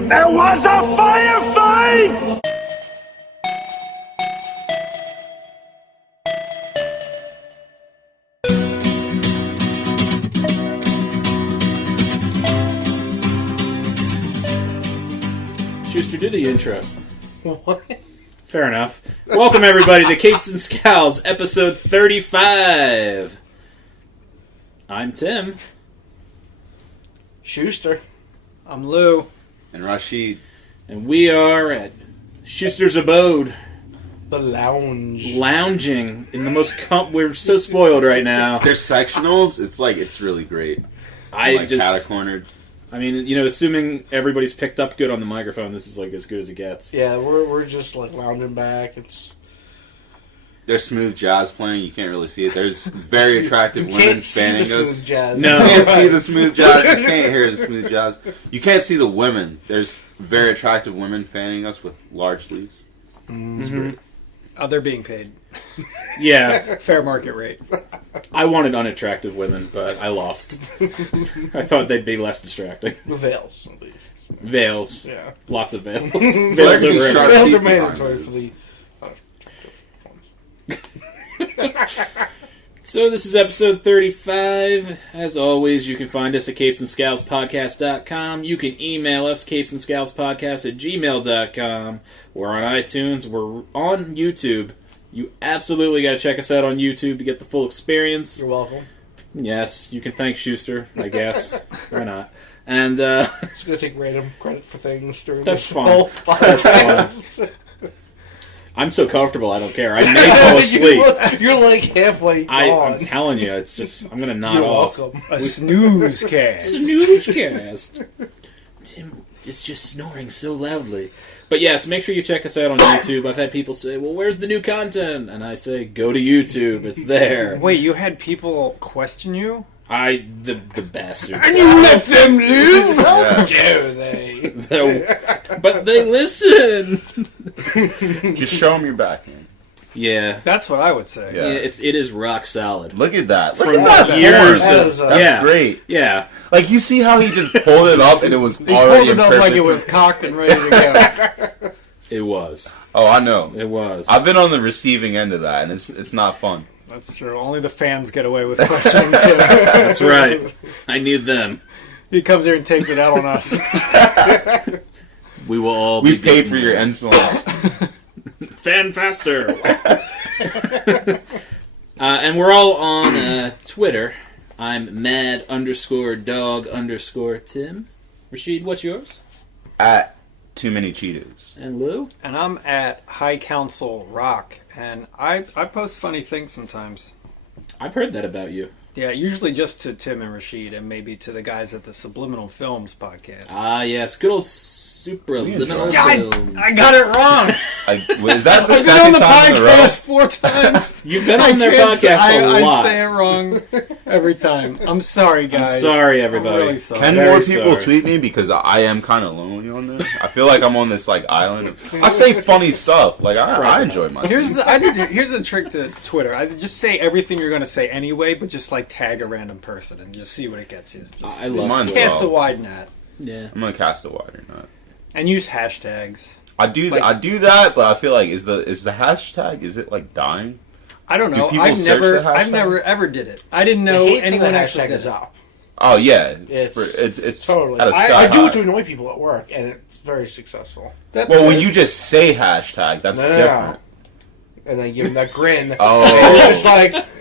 There was a firefight! Schuster, do the intro. What? Fair enough. Welcome, everybody, to Capes and Scowls, episode 35. I'm Tim. Schuster. I'm Lou. And Rashid. And we are at Schuster's abode. The lounge. Lounging in the most... We're so spoiled right now. There's sectionals. It's really great. Cata-cornered. I mean, you know, assuming everybody's picked up good on the microphone, this is like as good as it gets. Yeah, we're just like lounging back. There's smooth jazz playing. You can't really see it. There's very attractive women fanning us. Smooth jazz. No. You can't see the smooth jazz. You can't hear the smooth jazz. You can't see the women. There's very attractive women fanning us with large sleeves. Mm-hmm. Oh, they're being paid. Yeah. Fair market rate. I wanted unattractive women, but I lost. I thought they'd be less distracting. The veils, at least. Veils. Yeah. Lots of veils. Veils over everything. Veils are mandatory for the... So this is episode 35. As always, you can find us at capesandscowlspodcast.com. You can email us, capesandscowlspodcast@gmail.com. We're on iTunes. We're on YouTube. You absolutely got to check us out on YouTube to get the full experience. You're welcome. Yes, you can thank Schuster, I guess. Why not? And, It's going to take random credit for things during That's this fine. whole That's fine. I'm so comfortable, I don't care. I may fall asleep. You're like halfway on. I'm telling you, it's just, I'm going to nod You're off. welcome. A Snoozecast. Snoozecast. Tim is just snoring so loudly. But yes, make sure you check us out on YouTube. I've had people say, well, where's the new content? And I say, go to YouTube. It's there. Wait, you had people question you? The bastards. And you let them live? How dare they? But they listen. Just show them your back, man. Yeah. That's what I would say. Yeah. It is rock solid. Look at that. Look From at that years force. of... That's great. Yeah. Like, you see how he just pulled it up and it was He already pulled it up perfect? like it was cocked and ready to go. It was. Oh, I know. It was. I've been on the receiving end of that, and it's not fun. That's true. Only the fans get away with questioning, too. That's right. I need them. He comes here and takes it out on us. We will all We be pay getting for your insolence. Fan faster. And we're all on Twitter. I'm mad_dog_Tim. Rashid, what's yours? At Too Many Cheetos. And Lou? And I'm at High Council Rock, and I post funny things sometimes. I've heard that about you. Yeah, usually just to Tim and Rashid, and maybe to the guys at the Subliminal Films podcast. Ah, yes. Good old Supraliminal I Films. got it wrong! Is that the I've been on second the time in a row? podcast 4 times. You've been on their podcast a lot. I say it wrong every time. I'm sorry, guys. I'm sorry, everybody. I'm really sorry. Can Very more people sorry. tweet me, because I am kind of lonely on there. I feel like I'm on this like island. I say funny stuff. Like I enjoy myself. Here's the trick to Twitter. I just say everything you're going to say anyway, but just like tag a random person and just see what it gets you. Just I love Mine's Twitter. cast a wide net Yeah. I'm gonna cast a wider net. and use hashtags. I do Like- I do that, but I feel like is the hashtag, is it like dying? I don't know. Do people search the hashtag? I've never ever did it. I didn't know The hate for anyone the actually hashtag did is it. up. Oh yeah, It's totally totally. at a sky I do high. it to annoy people at work, and it's very successful. That's Well, when good. you just say hashtag, that's No. different. And then give them that grin. Oh.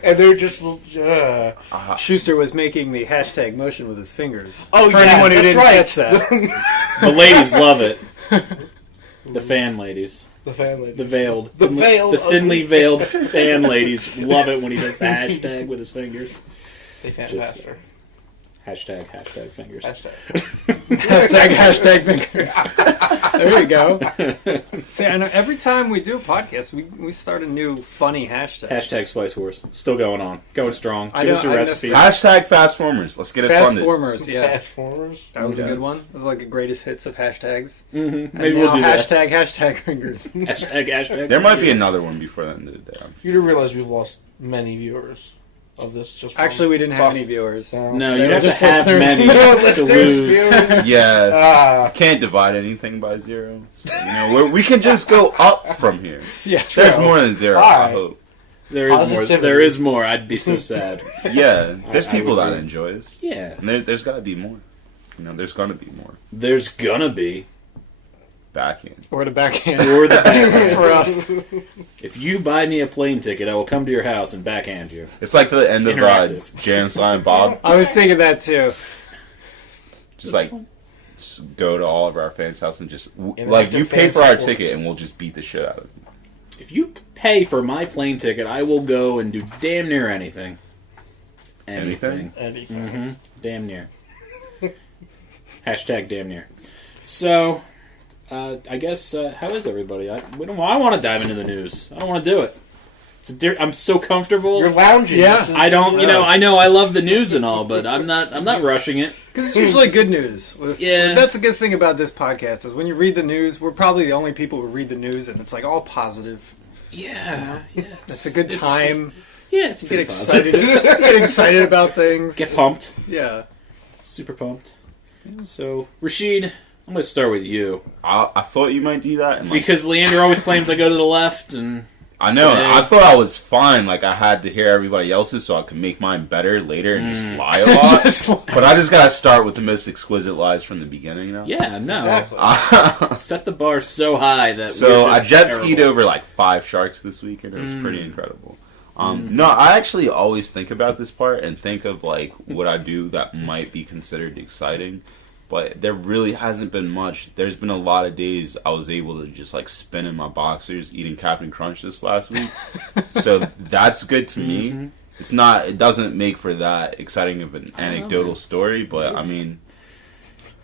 And they're just Schuster was making the hashtag motion with his fingers. Oh, For yes, anyone who that's didn't right. catch that. The ladies love it. The fan ladies. The fan lady. The veiled. The veiled. The thinly veiled fan ladies love it when he does the hashtag with his fingers. They fan Just- faster. Hashtag fingers. Hashtag. hashtag fingers. There you go. See, I know every time we do a podcast, we start a new funny hashtag. Hashtag Spice Wars. Still going on. Going strong. I Give us know- your I missed recipes. that. Hashtag fast formers. Let's get it Fast funded. formers, yeah. Fast formers. That was a Yes. good one. It was like the greatest hits of hashtags. Mm-hmm. And Maybe now we'll do that. hashtag fingers. Hashtag There might be another one before the end of the day. You do realize we've lost many viewers. of this. Just Actually, we didn't have any viewers. No, They you'd were have to just have listeners. many to Listeners, lose. viewers. Yeah, can't divide anything by zero. So, we can just go up from here. Yeah, There's True. more than zero. All I right. hope. There is more. Positivity. There is more. I'd be so sad. Yeah, there's I people would that agree. enjoy us. Yeah. And there's got to be more. There's going to be more. There's gonna be. Backhand. or the backhand Or the backhand. for us. If you buy me a plane ticket, I will come to your house and backhand you. It's like the end It's of interactive. Jay and Silent Bob. I was thinking that too. Just like just go to all of our fans' house and just Interactive like you pay for our fan support. ticket and we'll just beat the shit out of you. If you pay for my plane ticket, I will go and do damn near anything. Anything? Anything. Damn near. Hashtag damn near. So, I guess, how is everybody? I don't want to dive into the news. I don't want to do it. I'm so comfortable. You're lounging. Yeah. This is- I don't, I know I love the news and all, but I'm not rushing it. Because it's usually good news. Yeah. That's a good thing about this podcast is when you read the news, we're probably the only people who read the news, and it's like all positive. Yeah. It's a good time. Yeah, it's Get pretty excited. positive. Get excited about things. Get pumped. Yeah. Super pumped. So, Rashid, I'm going to start with you. I thought you might do that. And like, Because Leander always claims I go to the left, and I know. Yeah. I thought I was fine. Like, I had to hear everybody else's so I could make mine better later and just lie a lot. But I just gotta start with the most exquisite lies from the beginning, yeah, no. Exactly. Set the bar so high that So we're I just jet terrible. skied over like 5 sharks this week, and it was pretty incredible. No, I actually always think about this part and think of like what I do that might be considered exciting, but there really hasn't been much. There's been a lot of days I was able to just like spin in my boxers eating Captain Crunch this last week, so that's good to me. It's not. It doesn't make for that exciting of an anecdotal story, but I mean,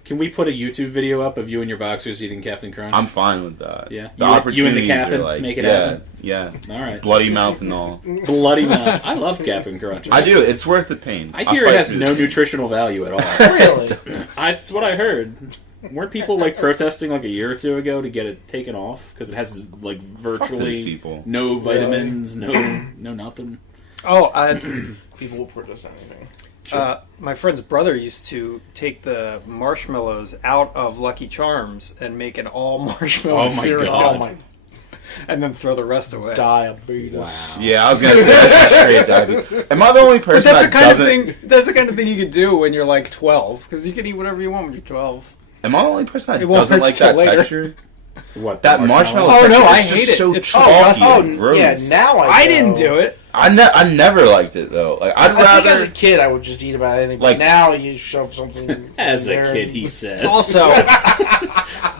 Can we put a YouTube video up of you and your boxers eating Captain Crunch? I'm fine with that. Yeah. the You and the opportunities captain are like make it yeah, happen? yeah, All right. bloody mouth and all. Bloody mouth. I love Captain Crunch. I do. It's worth the pain. I hear I'll it fight has through no this. nutritional value at all. Really? That's what I heard. Weren't people like protesting like a year or two ago to get it taken off because it has like those virtually people. no vitamins, no nothing. Oh, People will protest anything. my friend's brother used to take the marshmallows out of Lucky Charms and make an all marshmallow Oh my cereal, God. Oh my and then throw the rest away. diabetes. Yeah, I was gonna say that's straight diabetes. Am I the only But person that's the that kind of doesn't? thing. That's the kind of thing you could do when you're like 12, because you can eat whatever you want when you're 12. Am I the only person that It won't doesn't hurt like you that later. texture? What That marshmallow. Oh, no, texture I is just hate it. So It's chalky disgusting. and gross. yeah. Now I didn't do it. I never liked it though. Like I'd I think as a rather. kid I would just eat about anything. But Like- now you shove something. As in a there kid, and- he says. Also,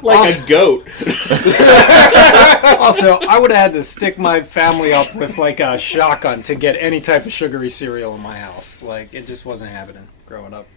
like a goat. also, I would have had to stick my family up with like a shotgun to get any type of sugary cereal in my house. Like it just wasn't happening growing up.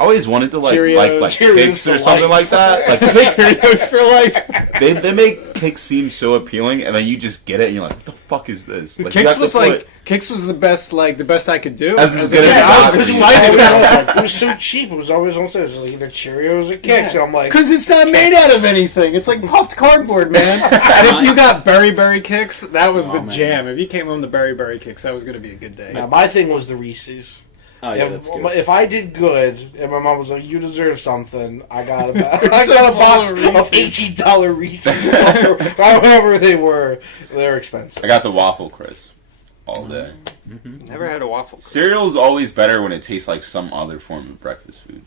I always wanted to like Cheerios. Cheerios Kicks for or something life. like that. Like Cheerios for life. they make Kicks seem so appealing, and then you just get it, and you're like, "What the fuck is this?" Like, you Kix have to was put- like Kix was the best I could do. As a good as kid. it I got. was It was excited about it. always- it was so cheap. It was always on sale. It was like either Cheerios or Kix. Yeah. I'm like, Because it's not made out of anything. It's like puffed cardboard, man. And if you got berry Kicks, that was the man. jam. If you came home to berry Kicks, that was going to be a good day. now my thing was the Reese's. Oh yeah, that's good. If I did good, and my mom was like, "You deserve something," I got a box of $18 Reese's, or however they were. They're expensive. I got the waffle crisp all day. Never had a waffle. Cereal's always better when it tastes like some other form of breakfast food.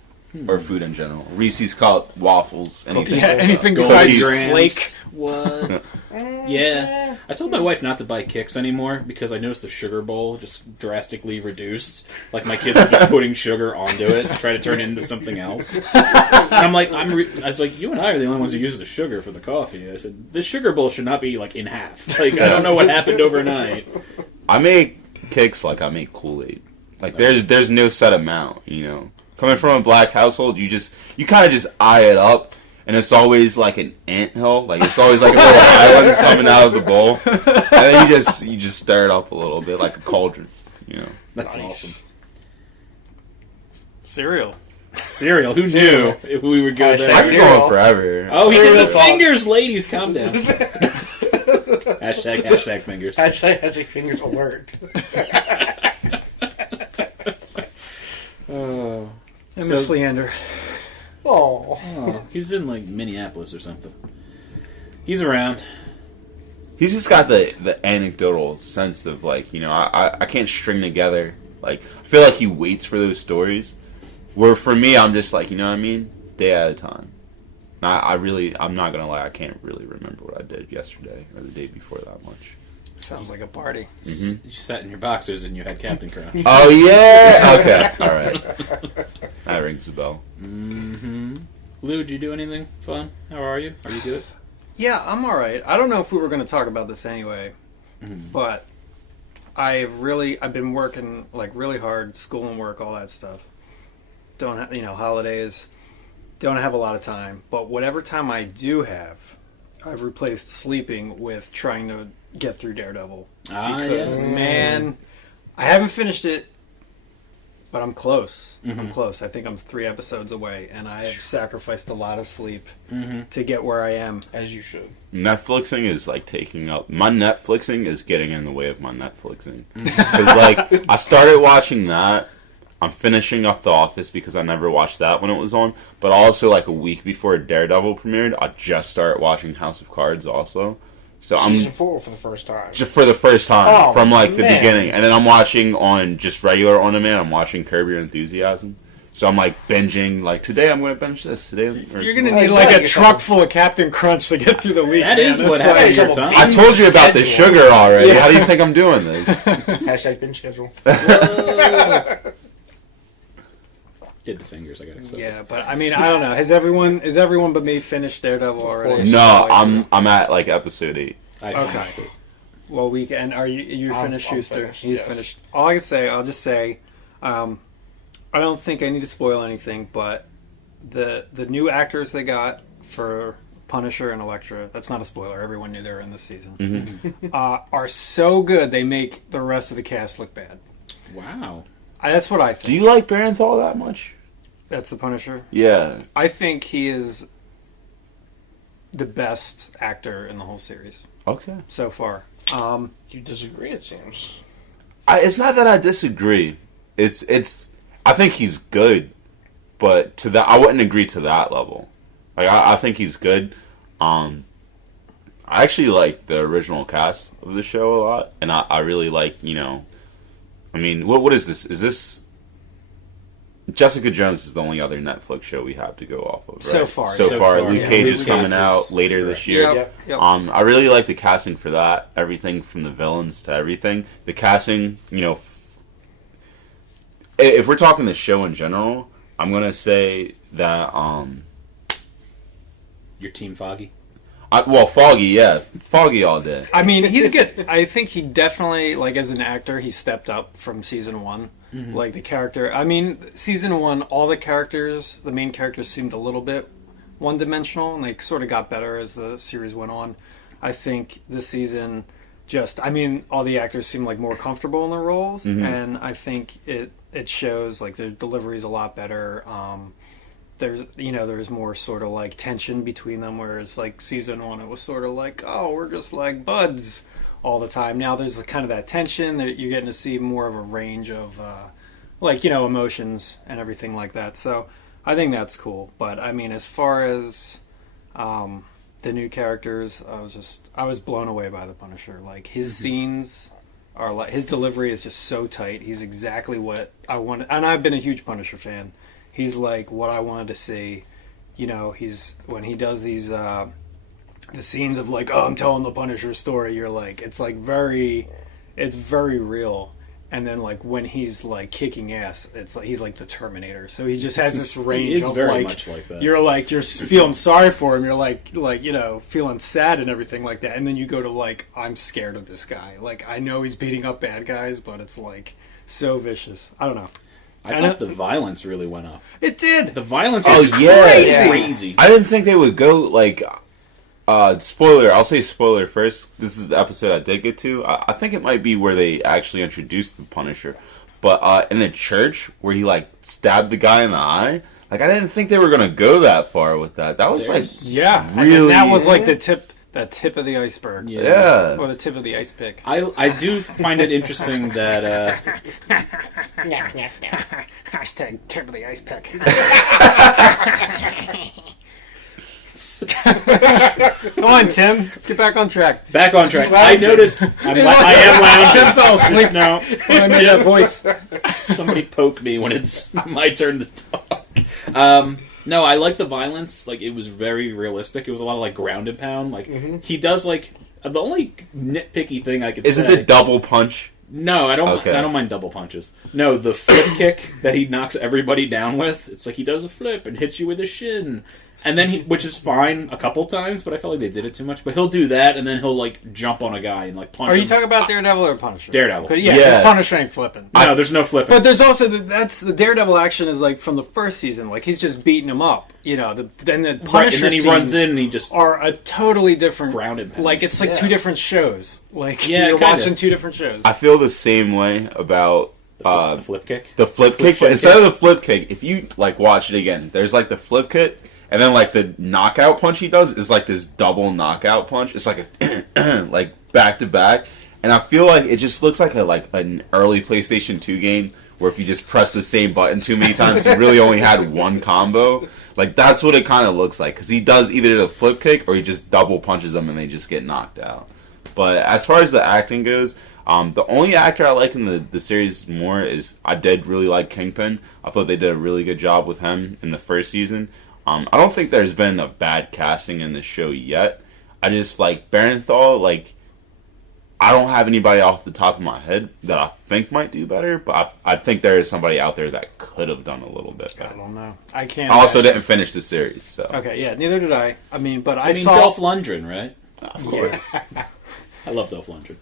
Or food in general. Reese's Cup, waffles, anything. Yeah, anything Gold besides grams. flake. What? Yeah. I told my wife not to buy Kicks anymore because I noticed the sugar bowl just drastically reduced. Like my kids are just putting sugar onto it to try to turn it into something else. And I'm like, I was like, you and I are the only ones who use the sugar for the coffee. I said, this sugar bowl should not be like in half. Like I don't know what happened overnight. I make Kicks like I make Kool-Aid. Like there's no set amount, you know. Coming from a black household, you kind of just eye it up, and it's always like an anthill. Like it's always like a little island coming out of the bowl, and then you just stir it up a little bit like a cauldron, you know. That's Nice. awesome. Cereal. Cereal. Who knew if we would go Hashtag I there? could cereal. go on forever. Oh, he did the Cereal. fingers, ladies. Calm down. hashtag fingers. Hashtag fingers alert. I miss Leander. Oh. He's in like Minneapolis or something. He's around. He's just got the anecdotal sense of like, you know, I can't string together. Like, I feel like he waits for those stories. Where for me, I'm just like, you know what I mean? Day at a time. I'm not gonna lie, I can't really remember what I did yesterday or the day before that much. Sounds like a party. Mm-hmm. You sat in your boxers and you had Captain Crunch. Oh yeah. Okay. All right. That rings a bell. Mm-hmm. Lou, did you do anything fun? How are you? Are you good? Yeah, I'm all right. I don't know if we were going to talk about this anyway, but I've been working like really hard, school and work, all that stuff. Don't have, holidays. Don't have a lot of time, but whatever time I do have, I've replaced sleeping with trying to get through Daredevil. Yes. Man, I haven't finished it, but I'm close. Mm-hmm. I'm close. I think I'm 3 episodes away, and I have sacrificed a lot of sleep to get where I am. As you should. Netflixing is like taking up. My Netflixing is getting in the way of my Netflixing. Because like I started watching that. I'm finishing up The Office because I never watched that when it was on. But also like a week before Daredevil premiered, I just started watching House of Cards also. So Season 4 for the first time. Just for the first time from like the man. beginning, and then I'm watching on just regular on demand. I'm watching Curb Your Enthusiasm. So I'm like binging. Like today, I'm going to binge this. Today, You're going to need like a truck full of Captain Crunch to get through the week. That is what happens your time. I told you about the sugar already. How do you think I'm doing this? Hashtag binge schedule. Did the fingers? I got excited. Yeah, but I mean, I don't know. Has everyone but me finished Daredevil already? No, I'm at like episode 8. I finished it. Well, weekend. Are you finished, I'm Schuster? finished, He's yes. finished. All I can say, I'll just say, I don't think I need to spoil anything, but the new actors they got for Punisher and Elektra, that's not a spoiler. Everyone knew they were in this season. Are so good they make the rest of the cast look bad. Wow. That's what I think. Do you like Barenthal that much? That's the Punisher. Yeah. I think he is the best actor in the whole series Okay. so far. You disagree, it seems. It's not that I disagree. It's. I think he's good, but to that, I wouldn't agree to that level. Like I think he's good. I actually like the original cast of the show a lot, and I really like I mean, what is this? Is this Jessica Jones is the only other Netflix show we have to go off of, right? So far. So far. Luke yeah. Cage is Luke coming Cage out is- later this year. Yep. I really like the casting for that. Everything from the villains to everything. The casting, if we're talking the show in general, I'm gonna say that Your Team Foggy? Foggy, yeah, Foggy all day. I mean, he's good. I think he definitely, like, as an actor, he stepped up from season 1. Like, the character. I mean, season 1, all the main characters seemed a little bit one-dimensional, and they sort of got better as the series went on. I think this season all the actors seem like more comfortable in their roles, and I think it shows, like, their delivery is a lot better. There's more sort of like tension between them, whereas like season 1 it was sort of like, oh, we're just like buds all the time. Now there's kind of that tension that you're getting to see more of a range of emotions and everything like that. So I think that's cool. But I mean, as far as the new characters, I was blown away by the Punisher. Like his scenes are like, his delivery is just so tight. He's exactly what I wanted, and I've been a huge Punisher fan. He's like what I wanted to see. He's when he does these the scenes of like, oh, I'm telling the Punisher story. You're like, it's very real. And then like when he's like kicking ass, it's like he's like the Terminator. So he just has this range He is of very like, much like that. you're feeling sorry for him. You're like feeling sad and everything like that. And then you go to like, I'm scared of this guy. Like I know he's beating up bad guys, but it's like so vicious. I don't know. I thought the violence really went up. It did. The violence Oh, is yeah. crazy. I didn't think they would go like. Spoiler. I'll say spoiler first. This is the episode I did get to. I think it might be where they actually introduced the Punisher, but in the church where he like stabbed the guy in the eye. Like I didn't think they were gonna go that far with that. That was Yeah, really. and that was like the tip. That tip of the iceberg. Yeah. Or the tip of the ice pick. I do find it interesting that Hashtag tip of the ice pick. Come on, Tim. Get back on track. back on track. I noticed I am lounging. Tim fell asleep now. when I made that voice. Somebody poke me when it's my turn to talk. No, I like the violence. Like, it was very realistic. It was a lot of, like, ground and pound. Like, he does, like... The only nitpicky thing I could say... Is it the double punch? No, I don't. Okay. I don't mind double punches. No, the flip kick that he knocks everybody down with. It's like he does a flip and hits you with a shin, and then which is fine a couple times, but I felt like they did it too much. But he'll do that, and then he'll like jump on a guy and like punch. Are him. you talking about Daredevil or Punisher? Daredevil? Yeah, Punisher ain't flipping. No, there's no flipping. But there's also that's the Daredevil action is like from the first season. Like he's just beating him up. You know, then the Punisher right, and then he runs scenes in and he just are a totally different ground and pound. Like it's like two different shows. Like Yeah, you're kinda. watching two different shows. I feel the same way about the flip kick. the flip kick. flip But instead kick. of the flip kick, if you like watch it again, there's like the flip kick, and then like the knockout punch he does is like this double knockout punch. It's like a like back to back, and I feel like it just looks like an early PlayStation 2 game where if you just press the same button too many times, you really only had one combo. Like that's what it kind of looks like because he does either the flip kick or he just double punches them and they just get knocked out. But as far as the acting goes, the only actor I like in the series more is I did really like Kingpin. I thought they did a really good job with him in the first season. I don't think there's been a bad casting in the show yet. I just like Barenthal. Like I don't have anybody off the top of my head that I think might do better, but I think there is somebody out there that could have done a little bit I better. don't know. I can't. I also imagine. didn't finish the series, so Okay, yeah, neither did I. I mean, but I I mean, saw. Dolph Lundgren, right? of course. I love Dolph Lundgren.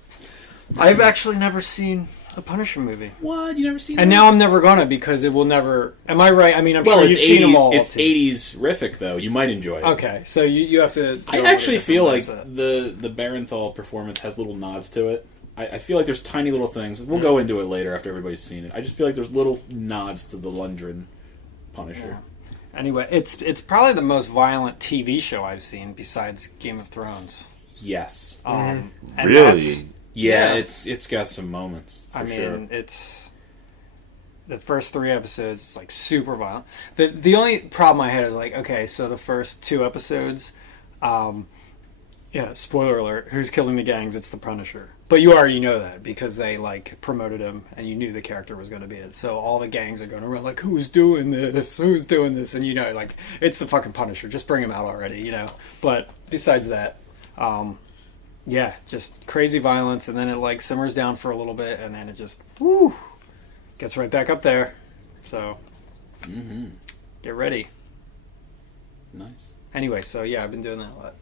I've actually never seen a Punisher movie, What? You never seen? and that? now I'm never gonna because it will never. Am I right? I mean, I'm Well, sure it's you've seen them all. It's too. 80s rific though. You might enjoy it. Okay, so you have to. I go actually with a feel different like mindset. the Barenthal performance has little nods to it. I feel like there's tiny little things. We'll go into it later after everybody's seen it. I just feel like there's little nods to the Lundgren Punisher. Anyway, it's probably the most violent TV show I've seen besides Game of Thrones. Yes. And Really? that's- Yeah, Yeah. it's got some moments. For I mean, sure. it's the first 3 episodes. It's like super violent. The only problem I had is like, okay, so the first 2 episodes, yeah, spoiler alert. Who's killing the gangs? It's the Punisher. But you already know that because they like promoted him, and you knew the character was going to be it. So all the gangs are going around like, who's doing this? Who's doing this? And you know, like it's the fucking Punisher. Just bring him out already, you know. But besides that, yeah, just crazy violence, and then it like simmers down for a little bit, and then it just gets right back up there. So get ready. Nice. Anyway, so yeah, I've been doing that a lot.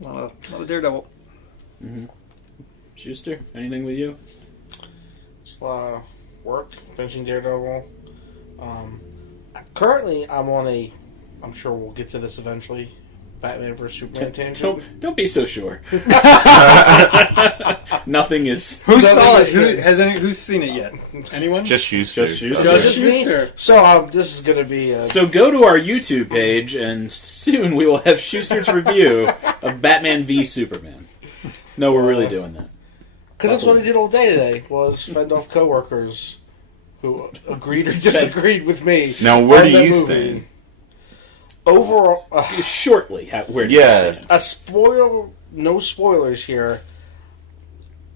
A lot of Daredevil. Schuster, anything with you? Just a lot of work, finishing Daredevil. Currently, I'm on a. I'm sure we'll get to this eventually. Batman vs Superman tangent. Don't be so sure. Nothing is. Who Doesn't saw it? listen. Who's seen it yet? Anyone? Just Schuster. Just Schuster. Okay. Just me? Schuster. So this is going to be. So go to our YouTube page, and soon we will have Schuster's review of Batman v Superman. No, we're really doing that. Because that's what I did all day today, was fend off coworkers who agreed or disagreed with me. Now, where on do the you movie. stand? Overall, Shortly, where do you Yeah. stand? no spoilers here.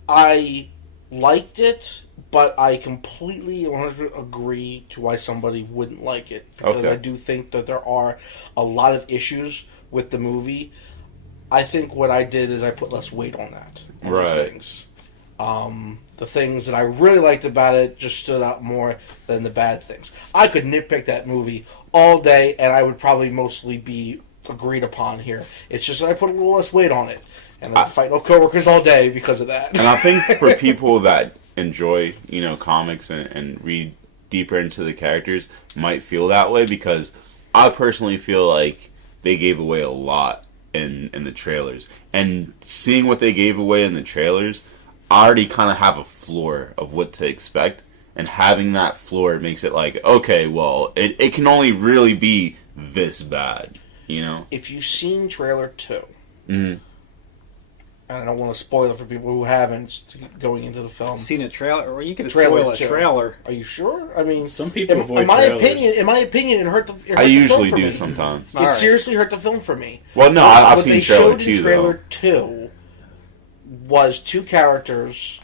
I liked it, but I completely 100% agree to why somebody wouldn't like it. Because Okay. I do think that there are a lot of issues with the movie. I think what I did is I put less weight on that. On those Right. things. The things that I really liked about it just stood out more than the bad things. I could nitpick that movie all day, and I would probably mostly be agreed upon here. It's just that I put a little less weight on it, and I'm fighting off coworkers all day because of that. And I think for people that enjoy, comics and read deeper into the characters might feel that way because I personally feel like they gave away a lot in the trailers. And seeing what they gave away in the trailers, I already kind of have a floor of what to expect. And having that floor makes it like, okay, well, it can only really be this bad, If you've seen trailer 2, Mm-hmm. And I don't want to spoil it for people who haven't going into the film. Seen a trailer, or you could Trailer, spoil a too. trailer. Are you sure? I mean, Some people avoid in my trailers. in my opinion, it hurt the. It hurt I the usually film for do me. sometimes. It All right. seriously hurt the film for me. Well, no, I've What seen they trailer showed 2, in trailer though. 2 was 2 characters.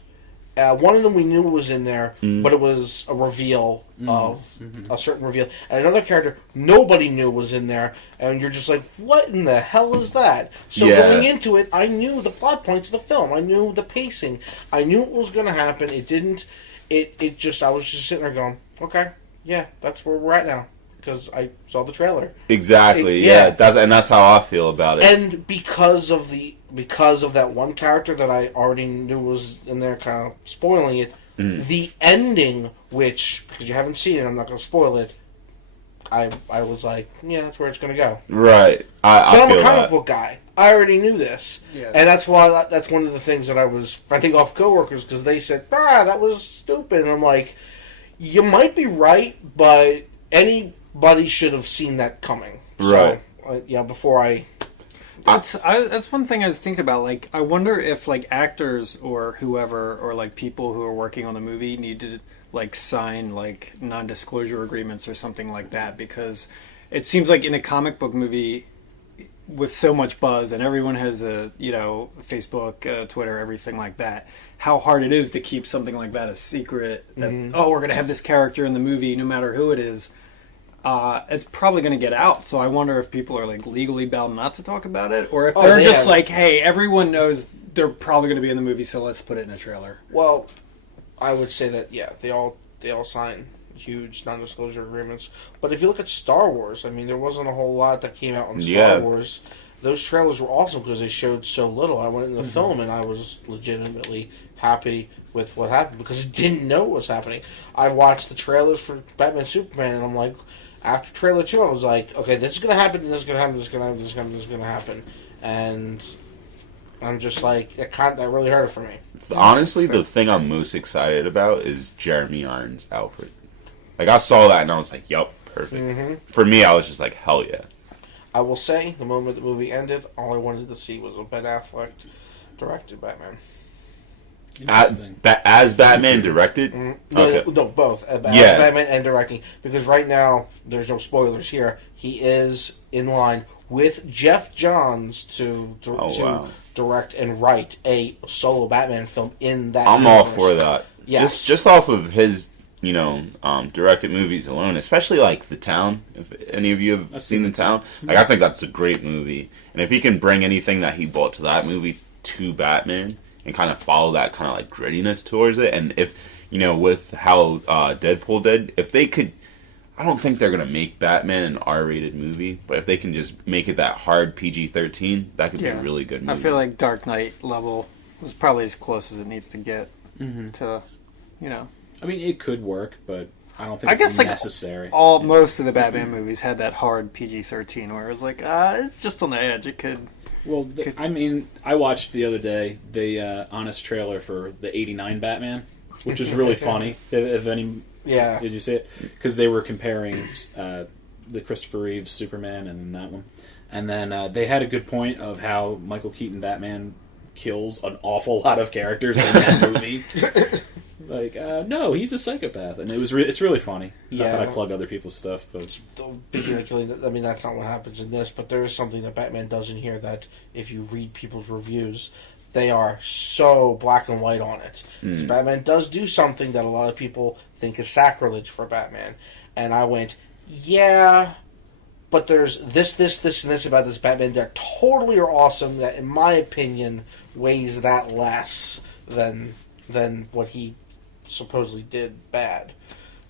One of them we knew was in there, but it was a reveal of a certain reveal. And another character nobody knew was in there, and you're just like, what in the hell is that? So Yeah. going into it, I knew the plot points of the film. I knew the pacing. I knew what was going to happen. It didn't... It just... I was just sitting there going, okay, yeah, that's where we're at now. Because I saw the trailer. Exactly, Yeah. That's how I feel about it. And because of that one character that I already knew was in there, kind of spoiling it, the ending, which because you haven't seen it, I'm not going to spoil it. I was like, yeah, that's where it's going to go. Right, But I I'm feel a comic that. book guy. I already knew this, Yeah. and that's why that's one of the things that I was fending off coworkers because they said, that was stupid, and I'm like, you might be right, but anybody should have seen that coming. Right. So, before I. That's one thing I was thinking about. Like, I wonder if like actors or whoever or like people who are working on the movie need to like sign like non-disclosure agreements or something like that, because it seems like in a comic book movie with so much buzz and everyone has a Facebook, Twitter, everything like that, how hard it is to keep something like that a secret. That we're gonna have this character in the movie, no matter who it is. It's probably going to get out, so I wonder if people are like legally bound not to talk about it, or if they're they just have- like, hey, everyone knows they're probably going to be in the movie, so let's put it in a trailer. Well, I would say that they all sign huge non-disclosure agreements. But if you look at Star Wars, I mean, there wasn't a whole lot that came out on Star Wars. Those trailers were awesome because they showed so little. I went in the film and I was legitimately happy with what happened because I didn't know what was happening. I watched the trailers for Batman Superman and I'm like, after trailer 2, I was like, okay, this is going to happen, this is going to happen, this is going to happen, this is going to happen. And I'm just like, that really hurt it for me. Honestly, the thing I'm most excited about is Jeremy Irons' Alfred. Like, I saw that and I was like, yup, perfect. For me, I was just like, hell yeah. I will say, the moment the movie ended, all I wanted to see was a Ben Affleck directed Batman. As Batman directed? Okay. No, both. As Yeah. Batman and directing. Because right now, there's no spoilers here. He is in line with Jeff Johns to wow. direct and write a solo Batman film in that I'm all universe. for that. Yes. Just off of his, directed movies alone, especially like The Town. If any of you have seen The Town, like I think that's a great movie. And if he can bring anything that he brought to that movie to Batman and kind of follow that kind of like grittiness towards it, and if with how Deadpool did, if they could, I don't think they're gonna make Batman an R-rated movie, but if they can just make it that hard PG-13, that could be a really good movie. I feel like Dark Knight level was probably as close as it needs to get to, I mean, it could work, but I don't think I it's guess like necessary. most of the Batman movies had that hard PG-13 where it was like, it's just on the edge. It could. Well, I mean, I watched the other day the honest trailer for the '89 Batman, which was really funny. If any, did you see it? Because they were comparing the Christopher Reeves Superman and that one, and then they had a good point of how Michael Keaton Batman kills an awful lot of characters in that movie. Like, no, he's a psychopath, and it's really funny. Not that I plug other people's stuff, but I mean, that's not what happens in this, but there is something that Batman does in here that if you read people's reviews, they are so black and white on it. So Batman does do something that a lot of people think is sacrilege for Batman, and I went, yeah, but there's this, and this about this Batman that totally are awesome. That, in my opinion, weighs that less than what he supposedly did bad.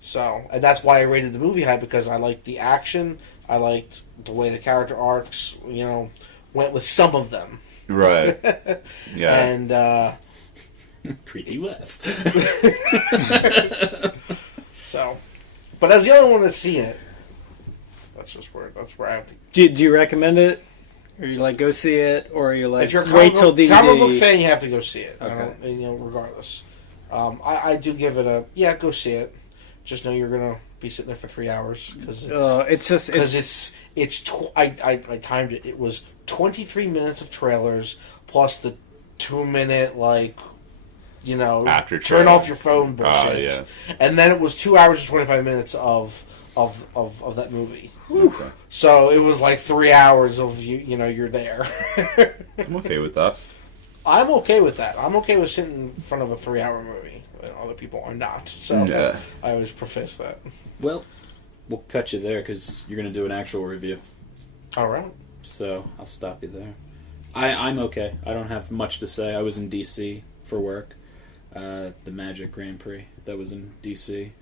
So, and that's why I rated the movie high, because I liked the action, I liked the way the character arcs, went with some of them. Right. Yeah. And creepy laugh. So, but as the only one that's seen it, that's where I have to. Do you recommend it? Or you like go see it, or are you like If you're a wait till DVD? comic book fan, you have to go see it. Okay. Regardless. I do give it a go see it. Just know you're gonna be sitting there for 3 hours because I timed it. It was 23 minutes of trailers plus the 2-minute after turn trailer. off your phone bullshit. And then it was 2 hours and 25 minutes of that movie. Okay. So it was like 3 hours of you're there. I'm okay with that. I'm okay with that. I'm okay with sitting in front of a 3-hour movie. And other people are not. So Yeah. I always preface that. Well, we'll cut you there because you're going to do an actual review. All right. So I'll stop you there. I'm okay. I don't have much to say. I was in D.C. for work. The Magic Grand Prix that was in D.C.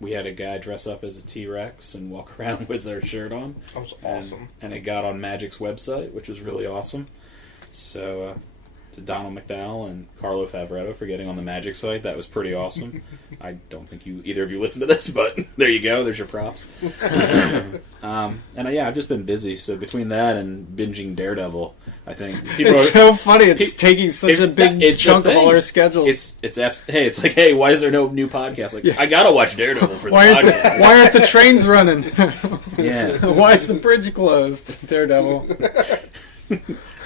We had a guy dress up as a T-Rex and walk around with their shirt on. That was awesome. And it got on Magic's website, which was really awesome. So to Donald McDowell and Carlo Favretto for getting on the Magic site, that was pretty awesome. I don't think either of you listened to this, but there you go. There's your props. I've just been busy. So between that and binging Daredevil, I think people it's so funny. It's taking such a big chunk of all our schedules. It's like, hey, why is there no new podcast? Like, I gotta watch Daredevil for the podcast. Why aren't the trains running? Yeah. Why is the bridge closed? Daredevil.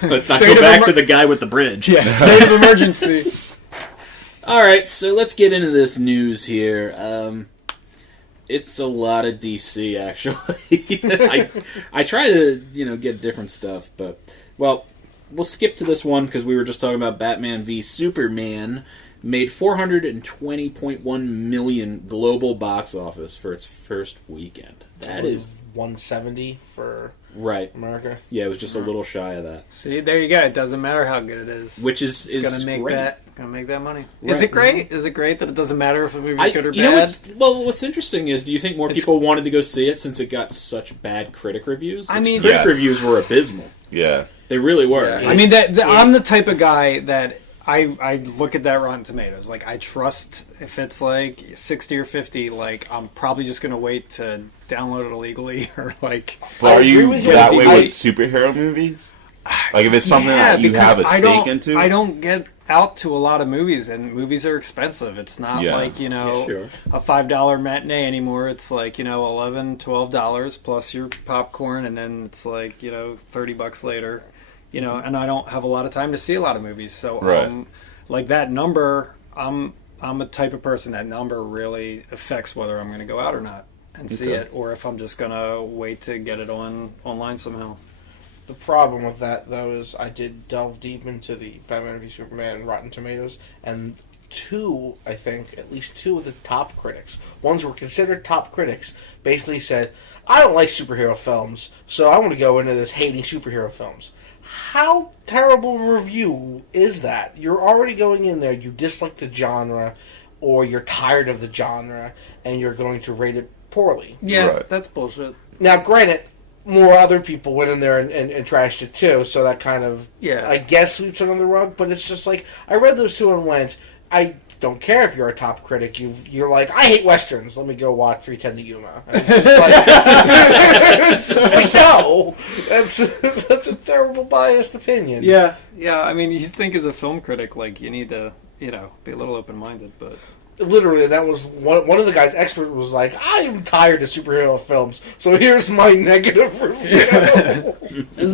Let's not go back to the guy with the bridge. Yeah, state of emergency. All right, so let's get into this news here. It's a lot of DC, actually. I try to, get different stuff, but, well, we'll skip to this one because we were just talking about Batman v Superman. Made $420.1 million global box office for its first weekend. That is 170 for right America. Yeah, it was just a little shy of that. See, there you go. It doesn't matter how good it is. Which is gonna make great. Gonna make that money. Right. Is it great? Is it great that it doesn't matter if a movie's good or bad? What's interesting is, do you think more people wanted to go see it since it got such bad critic reviews? Critic Yes. reviews were abysmal. Yeah, They really were. Yeah. I mean, I'm the type of guy that I look at that Rotten Tomatoes. Like, I trust if it's like 60 or 50, like, I'm probably just going to wait to download it illegally or like. But are you with you. that way with superhero movies? Like, if it's something that you have a stake into? I don't get out to a lot of movies, and movies are expensive. It's not like, sure. a $5 matinee anymore. It's like, $11, $12 plus your popcorn, and then it's like, $30 later. And I don't have a lot of time to see a lot of movies, so like that number, I'm a type of person that number really affects whether I'm going to go out or not and see it, or if I'm just going to wait to get it online somehow. The problem with that, though, is I did delve deep into the Batman v Superman Rotten Tomatoes, and at least two of the top critics, ones who were considered top critics, basically said, I don't like superhero films, so I want to go into this hating superhero films. How terrible a review is that? You're already going in there, you dislike the genre, or you're tired of the genre, and you're going to rate it poorly. Yeah, that's bullshit. Now, granted, more other people went in there and trashed it too, so that kind of, I guess, sweeps it on the rug, but it's just like, I read those two and went, I don't care if you're a top critic, you're like, I hate Westerns, let me go watch 310 to Yuma. And it's just like, no, that's a terrible biased opinion. Yeah, I mean, you think as a film critic, like, you need to, be a little open-minded, but... Literally, that was one of the guys, expert, was like, I am tired of superhero films, so here's my negative review.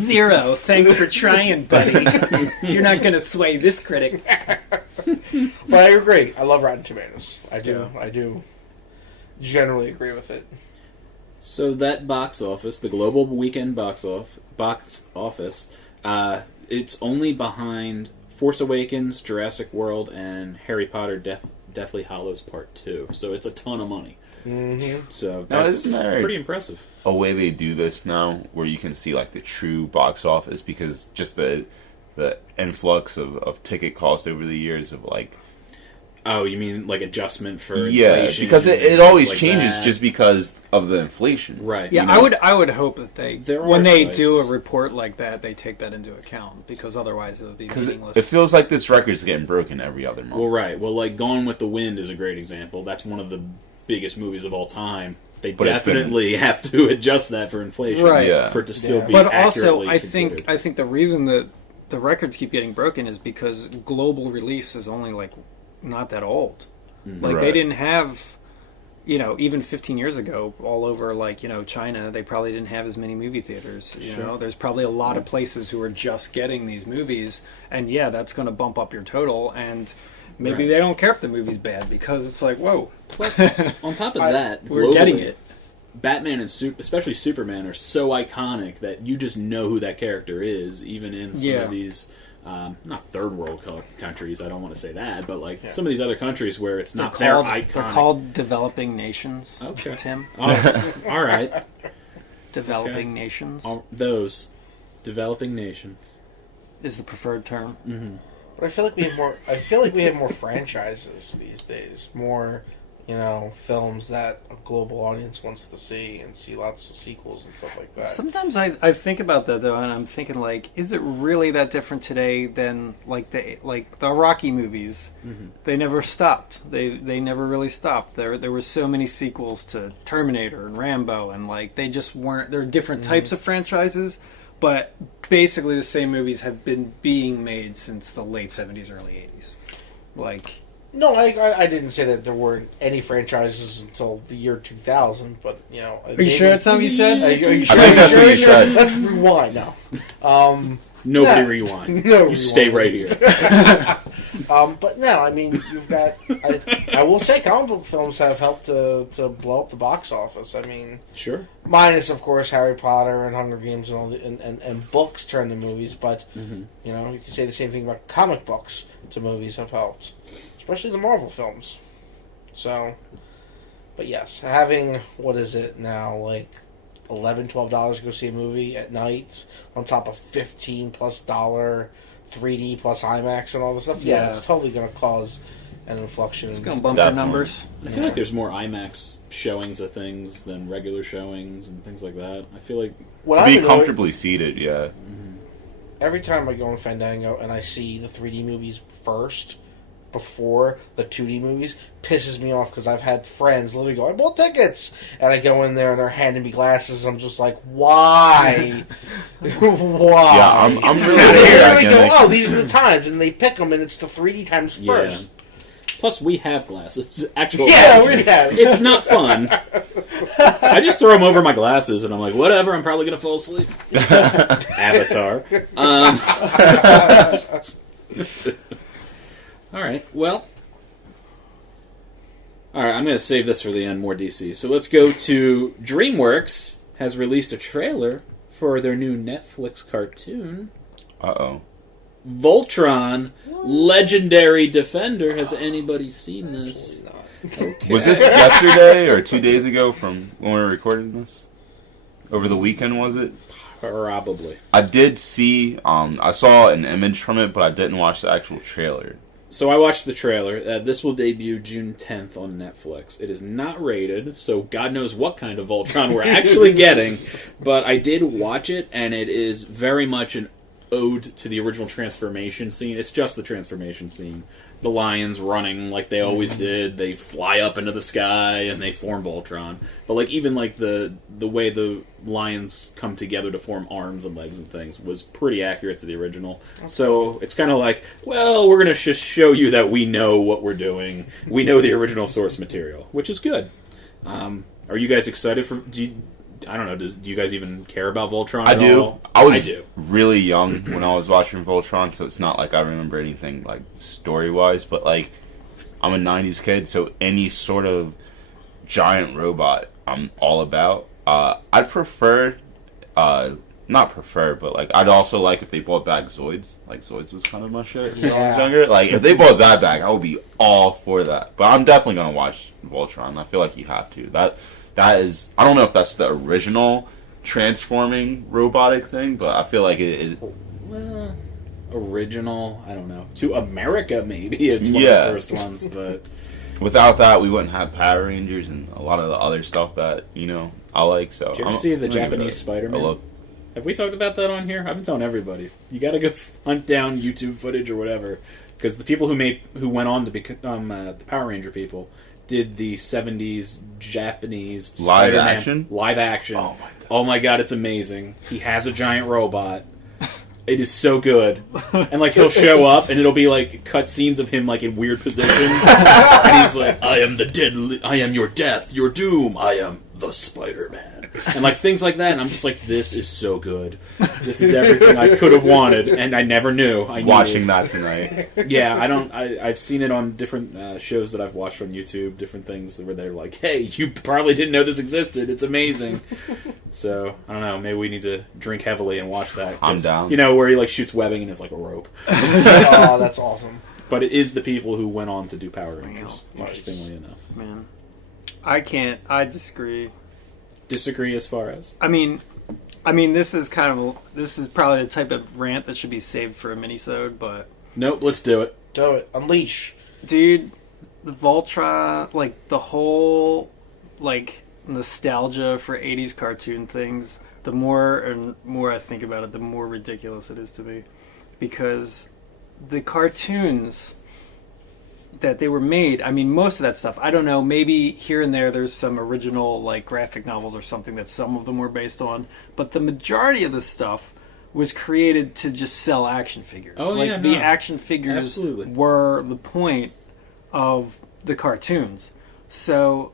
0. Thanks for trying, buddy. You're not going to sway this critic. But I agree. I love Rotten Tomatoes. I do generally agree with it. So that box office, the global weekend box office, it's only behind Force Awakens, Jurassic World, and Harry Potter Deathly Hallows Part 2. So it's a ton of money. Mm-hmm. So that's pretty impressive. A way they do this now, where you can see like the true box office, because just the influx of ticket costs over the years of like. Oh, you mean like adjustment for inflation? Because it always like changes that. Just because of the inflation. Right. Yeah, I would hope that when they sites. do a report like that, they take that into account, because otherwise it would be meaningless. It feels like this record's getting broken every other month. Well, right. Well, like Gone with the Wind is a great example. That's one of the biggest movies of all time. They definitely have to adjust that for inflation, right? For it to still be. But accurately also, I considered. think the reason that the records keep getting broken is because global release is only like not that old. Like they didn't have even 15 years ago, all over, China, they probably didn't have as many movie theaters. You know, there's probably a lot of places who are just getting these movies, and that's going to bump up your total, and maybe they don't care if the movie's bad, because it's like, whoa. Plus, on top of that, we're globally, getting it. Batman and especially Superman are so iconic that you just know who that character is, even in some of these, not third world countries, I don't want to say that, but some of these other countries where it's not their iconic. They're called developing nations, Tim. All right. Developing nations. Those developing nations is the preferred term. Mm-hmm. But I feel like we have more franchises these days, more films that a global audience wants to see, and see lots of sequels and stuff like that. Sometimes I think about that though, and I'm thinking is it really that different today than the Rocky movies? Mm-hmm. They never stopped. They never really stopped. There were so many sequels to Terminator and Rambo, and they just weren't. There are different types of franchises, but basically the same movies have been being made since the late 70s, early 80s. No, I didn't say that there weren't any franchises until the year 2000, but Are you sure that's not what you said? Are you sure? I think that's what you said. Let's rewind now. Nobody rewind. No, you stay right here. But no, I mean, you've got. I will say, comic book films have helped to blow up the box office. I mean, sure. Minus, of course, Harry Potter and Hunger Games and all and books turned to movies, but you can say the same thing about comic books to movies have helped. Especially the Marvel films. So, but yes, having, what is it now, $11, $12 to go see a movie at night, on top of $15+ 3D plus IMAX and all this stuff, it's totally going to cause an inflection. It's going to bump the numbers. I feel like there's more IMAX showings of things than regular showings and things like that. I feel like... To be comfortably seated, Every time I go in Fandango and I see the 3D movies first, before the 2D movies, pisses me off because I've had friends literally go, I bought tickets! And I go in there and they're handing me glasses. I'm just like, why? Why? Yeah, I'm really they go, these are the times, and they pick them, and it's the 3D times first. Plus, we have glasses. Actual glasses. We have. It's not fun. I just throw them over my glasses, and I'm like, whatever, I'm probably going to fall asleep. Avatar. All right, well... All right, I'm going to save this for the end, more DC. So let's go to DreamWorks has released a trailer for their new Netflix cartoon. Uh-oh. Voltron, Legendary Defender. Has anybody seen this? Okay. Was this yesterday or 2 days ago from when we were recording this? Over the weekend, was it? Probably. I did see, I saw an image from it, but I didn't watch the actual trailer. So I watched the trailer. This will debut June 10th on Netflix. It is not rated, so God knows what kind of Voltron we're actually getting. But I did watch it, and it is very much an ode to the original transformation scene. It's just the transformation scene. The lions running like they always did. They fly up into the sky, and they form Voltron. But even the way the lions come together to form arms and legs and things was pretty accurate to the original. Okay. So it's kind of like, well, we're going to just show you that we know what we're doing. We know the original source material, which is good. Are you guys excited for... I don't know, do you guys even care about Voltron at all? I was really young when I was watching Voltron, so it's not like I remember anything story-wise, but I'm a 90s kid, so any sort of giant robot I'm all about. I'd prefer, not prefer, but I'd also like if they brought back Zoids. Zoids was kind of my shit when I was younger. If they brought that back, I would be all for that. But I'm definitely going to watch Voltron. I feel like you have to. That is, I don't know if that's the original transforming robotic thing, but I feel like it is. Well, original, I don't know. To America, maybe it's one of the first ones, but without that, we wouldn't have Power Rangers and a lot of the other stuff that I like. So, did you ever see the Japanese Spider-Man? Have we talked about that on here? I've been telling everybody. You got to go hunt down YouTube footage or whatever, because the people who went on to become the Power Ranger people did the 70s Japanese live Spider-Man action. Live action. Oh my god! Oh my god! It's amazing. He has a giant robot. It is so good. And, like, he'll show up, and it'll be, like, cutscenes of him, like, in weird positions. And he's like, I am your death, your doom. I am the Spider-Man. And, like, things like that. And I'm just like, this is so good. This is everything I could have wanted, and I never knew. Watching that tonight. Yeah, I've seen it on different shows that I've watched on YouTube, different things where they're like, hey, you probably didn't know this existed. It's amazing. So, I don't know, maybe we need to drink heavily and watch that. I'm down. You know, where he, like, shoots webbing and it's like a rope. Oh, that's awesome. But it is the people who went on to do Power Rangers, interestingly enough. Man. I disagree. Disagree as far as? I mean, this is probably the type of rant that should be saved for a minisode, but... Nope, let's do it. Do it. Unleash. Dude, the Voltron, like, the whole, like, nostalgia for 80s cartoon things, the more and more I think about it, the more ridiculous it is to me. Because the cartoons that they were made, I mean, most of that stuff, I don't know, maybe here and there's some original, like, graphic novels or something that some of them were based on, but the majority of the stuff was created to just sell action figures. Oh, like, yeah, the no. action figures Absolutely. were the point of the cartoons. So,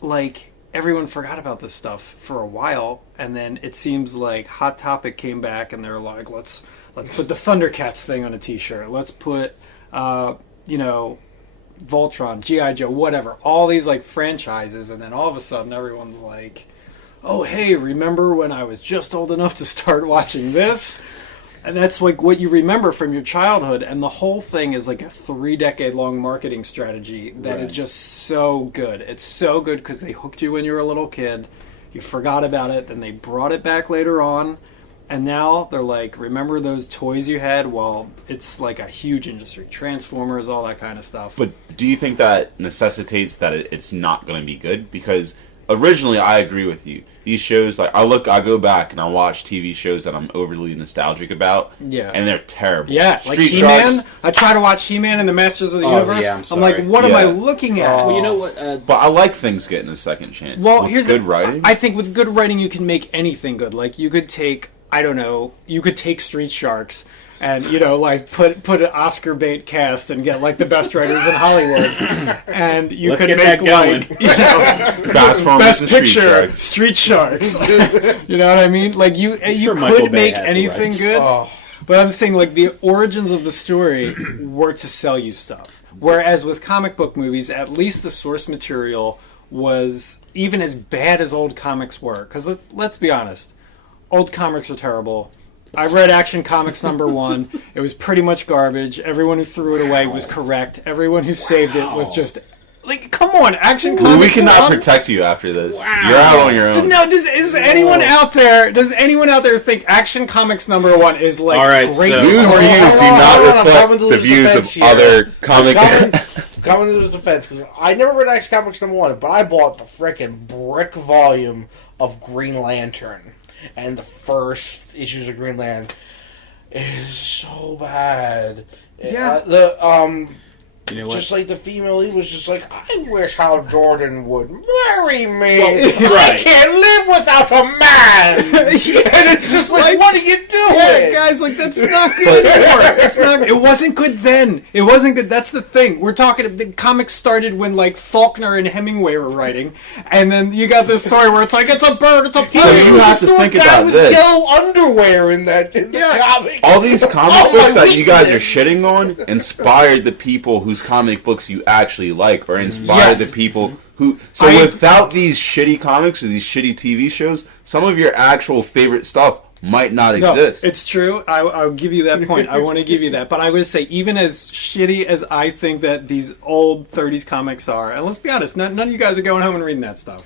like, everyone forgot about this stuff for a while, and then it seems like Hot Topic came back, and they're like, let's put the Thundercats thing on a t-shirt. Let's put, Voltron, G.I. Joe, whatever. All these, like, franchises, and then all of a sudden everyone's like, oh, hey, remember when I was just old enough to start watching this? And that's, like, what you remember from your childhood, and the whole thing is, like, a 3-decade-long marketing strategy that is just so good. It's so good because they hooked you when you were a little kid, you forgot about it, then they brought it back later on, and now they're like, remember those toys you had? Well, it's, like, a huge industry. Transformers, all that kind of stuff. But do you think that necessitates that it's not going to be good? Because originally, I agree with you. These shows, like, I go back and I watch TV shows that I'm overly nostalgic about, Yeah. and they're terrible. Yeah, like He-Man. I try to watch He-Man and the Masters of the Universe. Yeah, I'm like, what am I looking at? Well, you know what? But I like things getting a second chance. Well, with here's good writing. I think with good writing, you can make anything good. Like, you could take, I don't know, you could take Street Sharks and, you know, like, put an Oscar bait cast and get, like, the best writers in Hollywood. And you Let's could get make, that like, you know, Fast forward Best to Street Picture, Sharks. Street Sharks. You know what I mean? Like, you sure Michael could Bay make has the anything rights. good. Oh. But I'm saying, like, the origins of the story were to sell you stuff. Whereas with comic book movies, at least the source material was even as bad as old comics were. Because let's be honest, old comics are terrible. I read Action Comics #1. It was pretty much garbage. Everyone who threw it away was correct. Everyone who saved it was just... Like, come on, Action Comics. We cannot 1? protect you after this. You're out on your own. No, does anyone out there think Action Comics #1 is like All right, great so- These story? views do Hold on, not I'm coming to reflect the his views of defense here. other comic... Coming to his defense, because I never read Action Comics #1, but I bought the frickin' brick volume of Green Lantern, and the first issues of Green Lantern is so bad. Yeah. You know what? Just like the female lead was just like, I wish Hal Jordan would marry me. Well, I right. can't live without a man. And it's just like, what are you doing? Yeah, guys, like, that's not good anymore. It's not. It wasn't good then. It wasn't good. That's the thing. We're talking. The comics started when, like, Faulkner and Hemingway were writing, and then you got this story where it's like, it's a bird, it's a plane. So you have to Just think a guy about with this. yellow underwear in the comic. All these comic Oh, books my that you guys are weakness. shitting on inspired the people whose comic books you actually like, or inspired Yes. the people who... So without these shitty comics or these shitty TV shows, some of your actual favorite stuff might not exist. It's true. I'll give you that point. I want to give you that. But I would say, even as shitty as I think that these old 30s comics are, and let's be honest, none of you guys are going home and reading that stuff.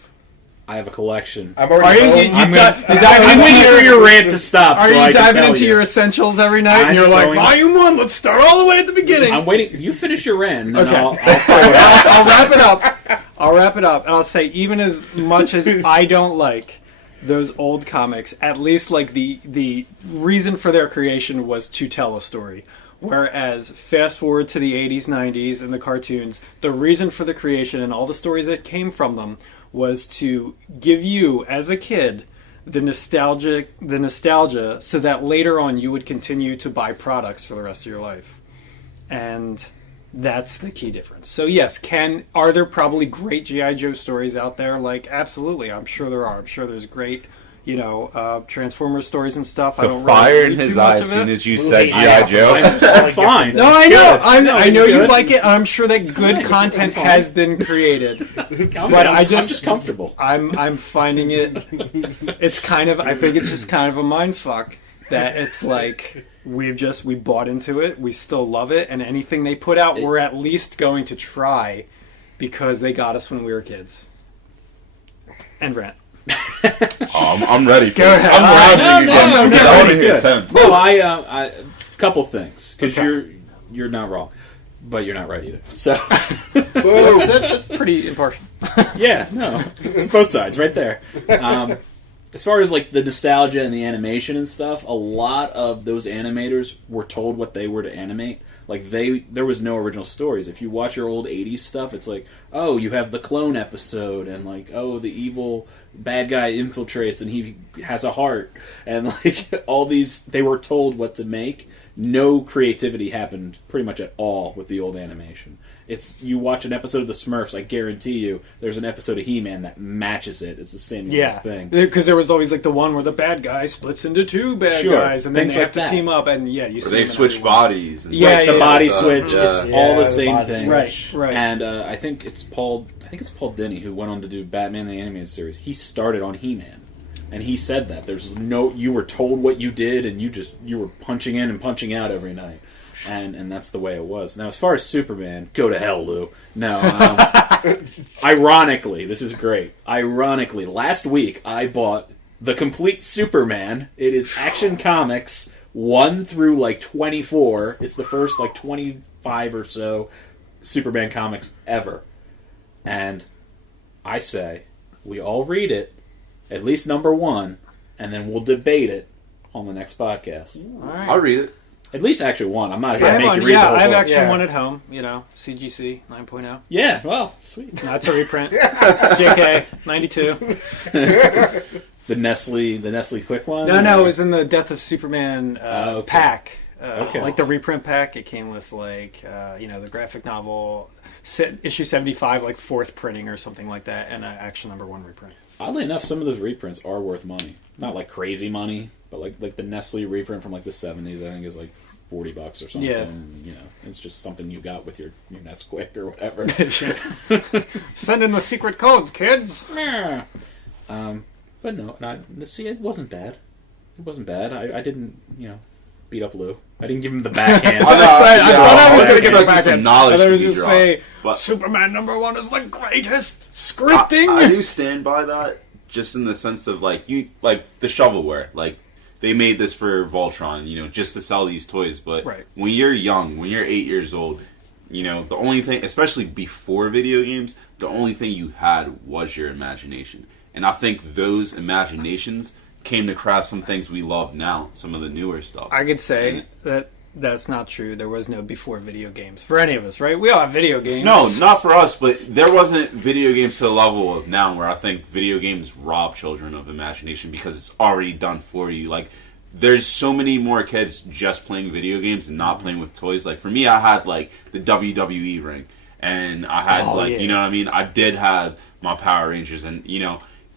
I have a collection. I'm already Are you? home. I'm waiting for your rant to stop. Are so I you can diving tell into you. your essentials every night? I'm And you're like, going- Volume 1, let's start all the way at the beginning. I'm waiting. You finish your rant, and then Okay. I'll say what I I'll wrap it up. I'll wrap it up, and I'll say, even as much as I don't like those old comics, at least, like, the reason for their creation was to tell a story. Whereas, fast forward to the 80s, 90s, and the cartoons, the reason for the creation and all the stories that came from them was to give you, as a kid, the nostalgia, so that later on you would continue to buy products for the rest of your life. And that's the key difference. So yes, are there probably great G.I. Joe stories out there? Like, absolutely, I'm sure there are. I'm sure there's great, Transformers stories and stuff. I don't fire really in read his too much eyes as of soon it. as you said G.I. Joe. I'm fine. No, I know. I know you good. like it. I'm sure that good content has been created. But I'm just comfortable. I'm finding it. It's kind of. I think it's just kind of a mind fuck that it's like we bought into it. We still love it, and anything they put out, we're at least going to try because they got us when we were kids. And rant. I'm ready. Go ahead. I'm No, rounding it's again. good. No, I couple things because you're not wrong, but you're not right either. So That's pretty impartial. yeah, no, it's both sides right there. As far as like the nostalgia and the animation and stuff, a lot of those animators were told what they were to animate. Like there was no original stories. If you watch your old '80s stuff, it's like, oh, you have the clone episode, and like, oh, the evil bad guy infiltrates and he has a heart, and like all these, they were told what to make. No creativity happened pretty much at all with the old animation. It's, you watch an episode of the Smurfs, I guarantee you, there's an episode of He-Man that matches it. It's the same exact thing. Because there was always like the one where the bad guy splits into two bad guys, and then they have to team up, and you see they switch bodies. And The body switch. Yeah. It's all the same thing. Right. And I think it's Paul Dini who went on to do Batman the Animated Series. He started on He-Man. And he said that you were told what you did, and you were punching in and punching out every night, and that's the way it was. Now, as far as Superman, go to hell, Lou. No, ironically, this is great. Ironically, last week I bought the complete Superman. It is Action Comics 1 through like 24. It's the first like 25 or so Superman comics ever, and I say we all read it. At least number 1, and then we'll debate it on the next podcast. All right. I'll read it. At least Action 1. I'm not going to make you read the whole I have book. Action 1 at home. CGC 9.0. Yeah, well, sweet. That's a reprint. JK 92. The Nestle quick one? No, it was in the Death of Superman okay. pack. Okay. Like the reprint pack. It came with like the graphic novel issue 75, like 4th printing or something like that, and Action number 1 reprint. Oddly enough, some of those reprints are worth money. Not like crazy money, but like the Nestle reprint from like the 70s, I think is like $40 or something. Yeah. It's just something you got with your Nesquik or whatever. Send in the secret codes, kids. But no, see, it wasn't bad. It wasn't bad. I didn't, beat up Lou. I didn't give him the backhand. I thought I was going to give it back. Some knowledge. I was to be just dropped. say, But Superman number 1 is the greatest scripting. I do stand by that, just in the sense of like the shovelware. Like they made this for Voltron, just to sell these toys. But when you're young, when you're 8 years old, the only thing, especially before video games, the only thing you had was your imagination. And I think those imaginations came to craft some things we love now, some of the newer stuff. I could say that that's not true. There was no before video games for any of us, right? We all have video games. No, not for us, but there wasn't video games to the level of now, where I think video games rob children of imagination because it's already done for you. Like, there's so many more kids just playing video games and not playing with toys. Like, for me, I had, like, the WWE ring, and I had, you know what I mean? I did have my Power Rangers, and,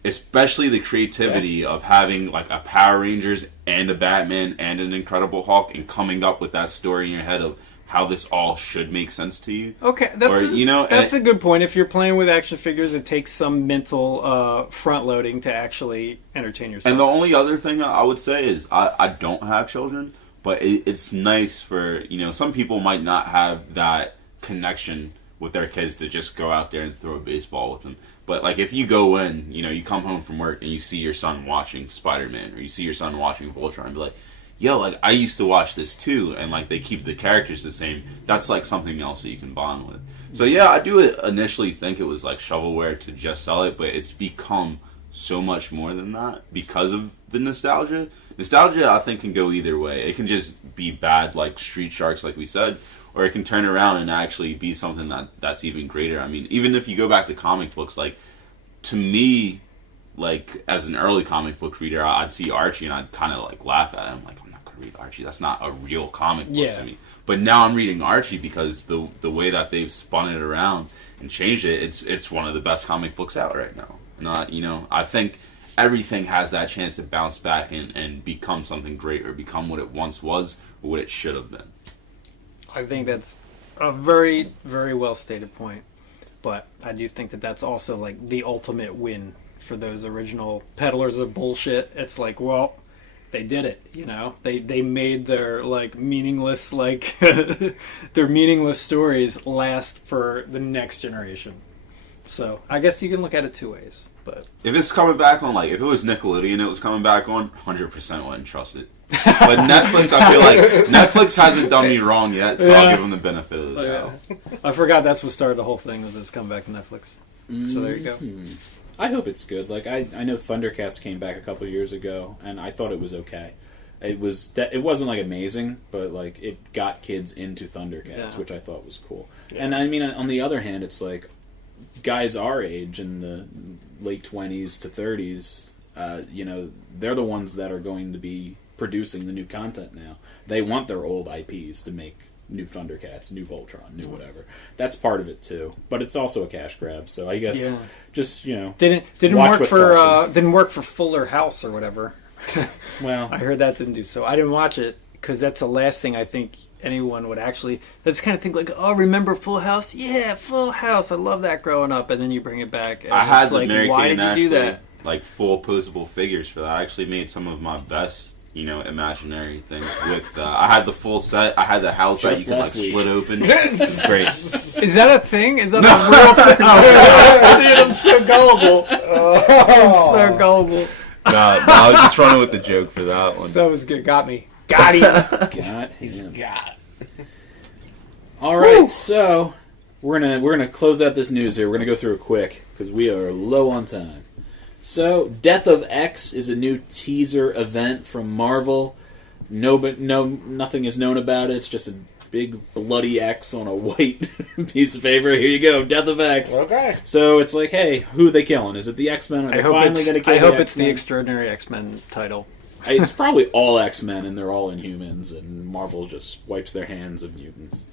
especially the creativity of having like a Power Rangers and a Batman and an Incredible Hulk, and coming up with that story in your head of how this all should make sense to you. Okay, that's a good point. If you're playing with action figures, it takes some mental front loading to actually entertain yourself. And the only other thing I would say is I don't have children, but it's nice for, some people might not have that connection with their kids to just go out there and throw a baseball with them. But, like, if you go in, you come home from work and you see your son watching Spider-Man, or you see your son watching Voltron, and be like, yo, like, I used to watch this too, and, like, they keep the characters the same. That's, like, something else that you can bond with. So, yeah, I do initially think it was, like, shovelware to just sell it, but it's become so much more than that because of the nostalgia. Nostalgia, I think, can go either way. It can just be bad, like Street Sharks, like we said, or it can turn around and actually be something that's even greater. I mean, even if you go back to comic books, like, to me, like as an early comic book reader, I'd see Archie and I'd kind of like laugh at him, like I'm not gonna read Archie. That's not a real comic book to me. But now I'm reading Archie because the way that they've spun it around and changed it, it's one of the best comic books out right now. Not, you know, I think everything has that chance to bounce back and become something great or become what it once was or what it should have been. I think that's a very, very well stated point. But I do think that that's also like the ultimate win for those original peddlers of bullshit. It's like, well, they did it, you know. They made their like meaningless their meaningless stories last for the next generation. So I guess you can look at it two ways. But if it's coming back on, like if it was Nickelodeon, it was coming back on, 100% wouldn't trust it. But Netflix, I feel like Netflix hasn't done me wrong yet, so I'll give them the benefit of the doubt. I forgot that's what started the whole thing, was it's coming back to Netflix. So there you go. I hope it's good. Like I know Thundercats came back a couple of years ago, and I thought it was okay. It wasn't like amazing, but like it got kids into Thundercats, which I thought was cool. Yeah. And I mean, on the other hand, it's like guys our age in the late 20s to 30s, you know, they're the ones that are going to be producing the new content now. They want their old IPs to make new Thundercats, new Voltron, new whatever. That's part of it too, but it's also a cash grab. So I guess just, you know, didn't work for Fuller House or whatever. Well, I heard that didn't do so. I didn't watch it because that's the last thing I think anyone would actually. That's kind of think like, oh, remember Full House? Yeah, Full House. I love that growing up, and then you bring it back. And I had like, Mary why Kate did you do that? Like full posable figures for that. I actually made some of my best, you know, imaginary things with. I had the full set. I had the house that you can like split open. It's great. Is that a thing? Is that a real thing? Oh, dude, I'm so gullible. I'm so gullible. No, I was just running with the joke for that one. That was good. Got me. Got him. He's got. All right, so we're gonna close out this news here. We're gonna go through it quick because we are low on time. So, Death of X is a new teaser event from Marvel. Nothing is known about it. It's just a big bloody X on a white piece of paper. Here you go, Death of X. Okay. So it's like, hey, who are they killing? Is it the X-Men? Are they finally going to kill the X-Men? I hope it's the Extraordinary X-Men title. It's probably all X-Men, and they're all Inhumans, and Marvel just wipes their hands of mutants.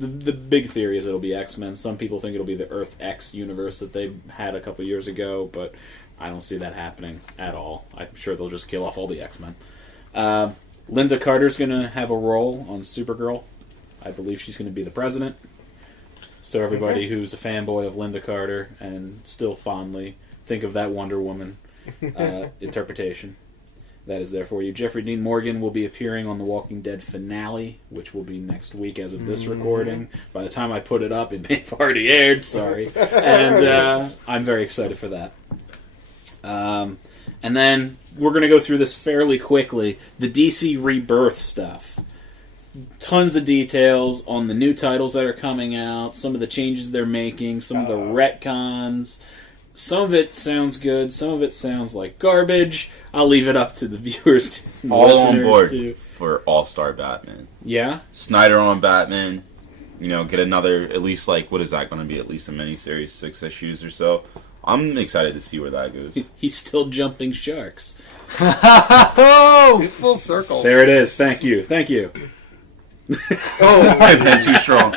The big theory is it'll be X-Men. Some people think it'll be the Earth X universe that they had a couple years ago, but I don't see that happening at all. I'm sure they'll just kill off all the X-Men. Linda Carter's going to have a role on Supergirl. I believe she's going to be the president. So everybody who's a fanboy of Linda Carter and still fondly think of that Wonder Woman interpretation, that is there for you. Jeffrey Dean Morgan will be appearing on The Walking Dead finale, which will be next week as of this recording. By the time I put it up, it may have already aired, sorry. And I'm very excited for that. And then we're going to go through this fairly quickly. The DC Rebirth stuff. Tons of details on the new titles that are coming out, some of the changes they're making, some of the retcons. Some of it sounds good, some of it sounds like garbage. I'll leave it up to the viewers, to all listeners on board to... for All-Star Batman. Yeah? Snyder on Batman. You know, get another, at least like, what is that going to be? At least a miniseries, 6 issues or so. I'm excited to see where that goes. He's still jumping sharks. Oh, full circle. There it is. Thank you. Oh, I've been too strong.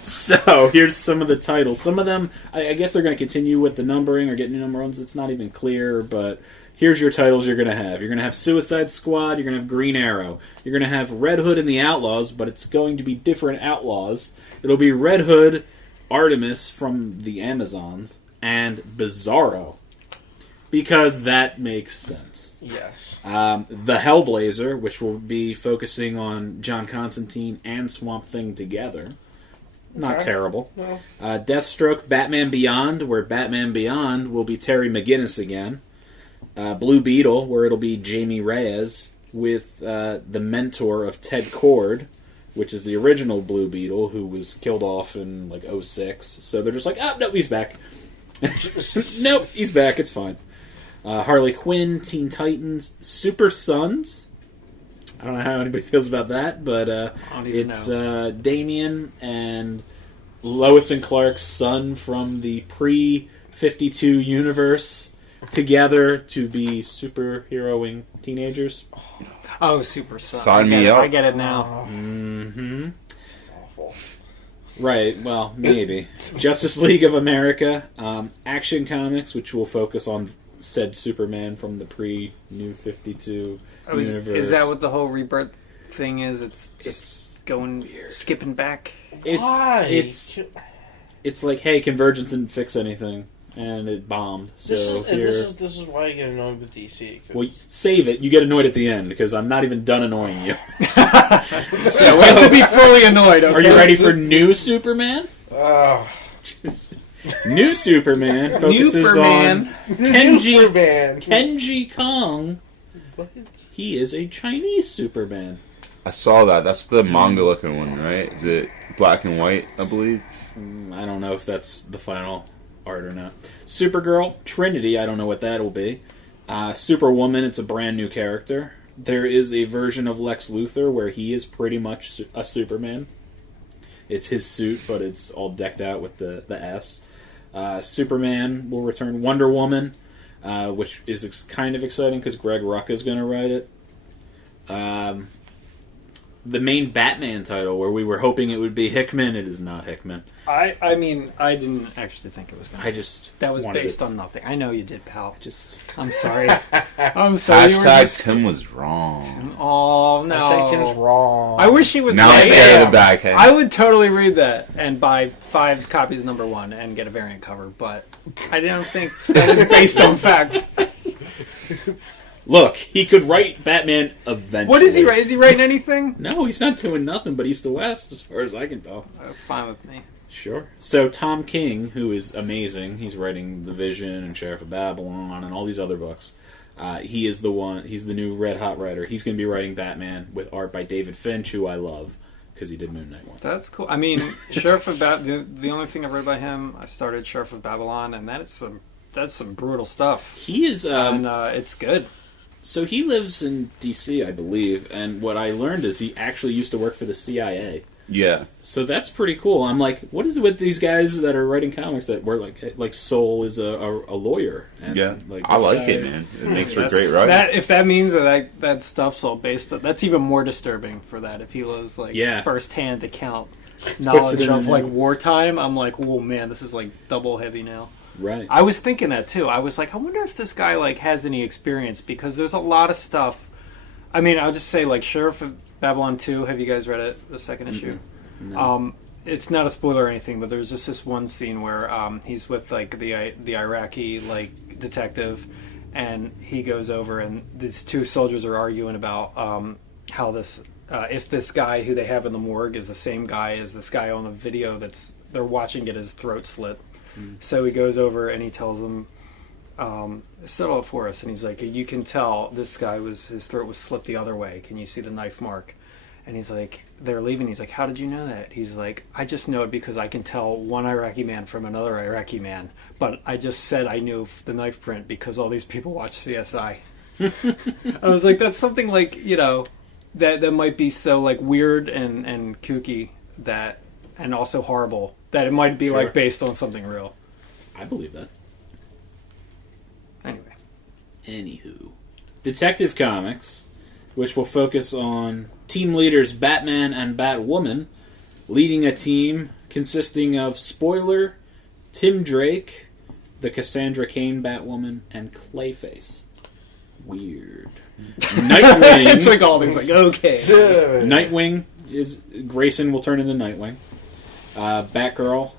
So, here's some of the titles. Some of them, I guess they're going to continue with the numbering or get new number ones. It's not even clear, but here's your titles you're going to have. You're going to have Suicide Squad. You're going to have Green Arrow. You're going to have Red Hood and the Outlaws, but it's going to be different Outlaws. It'll be Red Hood, Artemis from the Amazons, and Bizarro. Because that makes sense. Yes. The Hellblazer, which will be focusing on John Constantine and Swamp Thing together. Not terrible. No. Deathstroke, Batman Beyond, where Batman Beyond will be Terry McGinnis again. Blue Beetle, where it'll be Jamie Reyes, with the mentor of Ted Cord, which is the original Blue Beetle, who was killed off in, like, 2006. So they're just like, oh, no, he's back. Nope, he's back, it's fine. Harley Quinn, Teen Titans, Super Sons. I don't know how anybody feels about that, but it's Damian and Lois and Clark's son from the pre-52 universe together to be superheroing teenagers. Oh, Super Son. Sign me up. I get it now. Mm-hmm. It's awful. Right, well, maybe. Justice League of America, Action Comics, which will focus on said Superman from the pre-New 52 universe. Is that what the whole Rebirth thing is? It's just going weird. Skipping back? Why? It's like, hey, Convergence didn't fix anything, and it bombed. So this is why you get annoyed with DC. Well, save it. You get annoyed at the end, because I'm not even done annoying you. So wait to be fully annoyed, okay? Are you ready for New Superman? Oh. New Superman focuses on Kenji Kong. What? He is a Chinese Superman. I saw that. That's the manga looking one, right? Is it black and white, I believe? I don't know if that's the final art or not. Supergirl, Trinity, I don't know what that'll be. Superwoman, it's a brand new character. There is a version of Lex Luthor where he is pretty much a Superman. It's his suit, but it's all decked out with the S. Superman will return. Wonder Woman, which is kind of exciting because Greg Rucka is going to write it. The main Batman title, where we were hoping it would be Hickman, it is not Hickman. I mean, I didn't actually think it was going to. That was based on nothing. I know you did, pal. I'm sorry. I'm sorry. Hashtag Tim was wrong. Oh, no. Hashtag Tim's wrong. I wish he was Now right. I'm scared of the backhand. I would totally read that and buy 5 copies of #1 and get a variant cover, but I don't think that is based on fact. Look, he could write Batman eventually. What is he writing? Is he writing anything? No, he's not doing nothing but East to West, as far as I can tell. Fine with me. Sure. So Tom King, who is amazing, he's writing The Vision and Sheriff of Babylon and all these other books. He is the one. He's the new red hot writer. He's going to be writing Batman with art by David Finch, who I love because he did Moon Knight once. That's cool. I mean, Sheriff of the only thing I've read by him, I started Sheriff of Babylon, and that's some brutal stuff. He is, and it's good. So he lives in D.C., I believe, and what I learned is he actually used to work for the CIA. Yeah. So that's pretty cool. I'm like, what is it with these guys that are writing comics that were like Soul is a lawyer? And Yeah. like I like it, man. It makes for great writing. If that means that stuff's all based on, that's even more disturbing for that. If he was like first-hand account knowledge of like wartime, I'm like, oh man, this is like double heavy now. Right. I was thinking that too. I was like, I wonder if this guy like has any experience, because there's a lot of stuff. I mean, I'll just say like Sheriff of Babylon 2. Have you guys read it? The second issue. No. It's not a spoiler or anything, but there's just this one scene where he's with like the Iraqi like detective, and he goes over and these 2 soldiers are arguing about how this if this guy who they have in the morgue is the same guy as this guy on the video they're watching get his throat slit. So he goes over and he tells them, settle it for us. And he's like, you can tell this guy his throat was slit the other way. Can you see the knife mark? And he's like, they're leaving. He's like, how did you know that? He's like, I just know it because I can tell one Iraqi man from another Iraqi man. But I just said I knew the knife print because all these people watch CSI. I was like, that's something like, that might be so like weird and kooky that, and also horrible, that it might be like based on something real. I believe that. Anyway. Anywho. Detective Comics, which will focus on team leaders Batman and Batwoman, leading a team consisting of Spoiler, Tim Drake, the Cassandra Cain Batwoman, and Clayface. Weird. Nightwing. It's like all these like, okay. Nightwing Grayson will turn into Nightwing. Batgirl,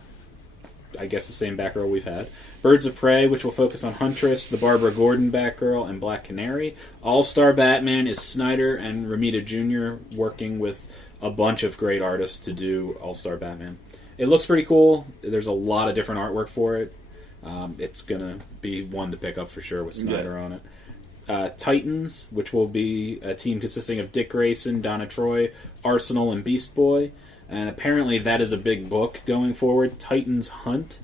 I guess the same Batgirl we've had. Birds of Prey, which will focus on Huntress, the Barbara Gordon Batgirl, and Black Canary. All-Star Batman is Snyder and Romita Jr. working with a bunch of great artists to do All-Star Batman. It looks pretty cool. There's a lot of different artwork for it. It's going to be one to pick up for sure with Snyder on it. Titans, which will be a team consisting of Dick Grayson, Donna Troy, Arsenal, and Beast Boy. And apparently that is a big book going forward. Titans Hunt,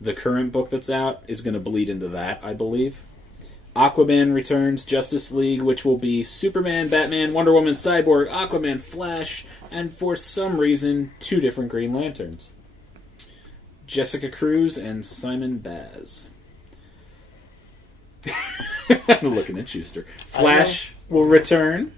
the current book that's out, is going to bleed into that, I believe. Aquaman returns, Justice League, which will be Superman, Batman, Wonder Woman, Cyborg, Aquaman, Flash, and for some reason, 2 different Green Lanterns. Jessica Cruz and Simon Baz. I'm looking at Schuster. Flash will return,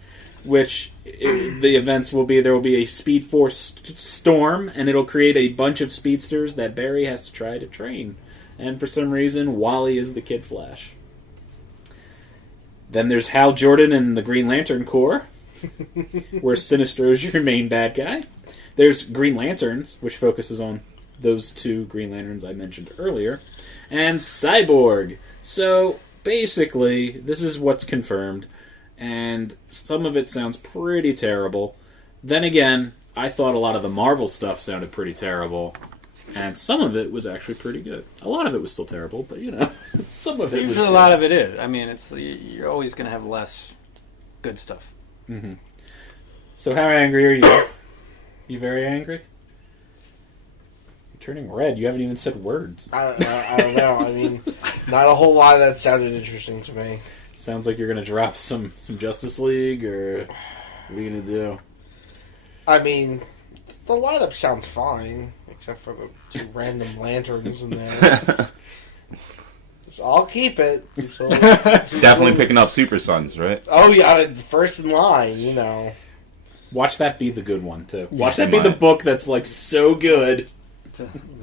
which the events will be, there will be a Speed Force storm, and it'll create a bunch of speedsters that Barry has to try to train. And for some reason, Wally is the Kid Flash. Then there's Hal Jordan and the Green Lantern Corps, where Sinestro is your main bad guy. There's Green Lanterns, which focuses on those 2 Green Lanterns I mentioned earlier. And Cyborg. So, basically, this is what's confirmed. And some of it sounds pretty terrible. Then again, I thought a lot of the Marvel stuff sounded pretty terrible. And some of it was actually pretty good. A lot of it was still terrible, but some of it was Usually good. a lot of it is. I mean, you're always going to have less good stuff. Mm-hmm. So how angry are you? You very angry? You're turning red. You haven't even said words. I don't know. I mean, not a whole lot of that sounded interesting to me. Sounds like you're going to drop some Justice League, or what are you going to do? I mean, the lineup sounds fine, except for the 2 random lanterns in there. So I'll keep it. So, Definitely picking up Super Sons, right? Oh yeah, first in line, Watch that be the good one, too. Watch that be the book that's, like, so good.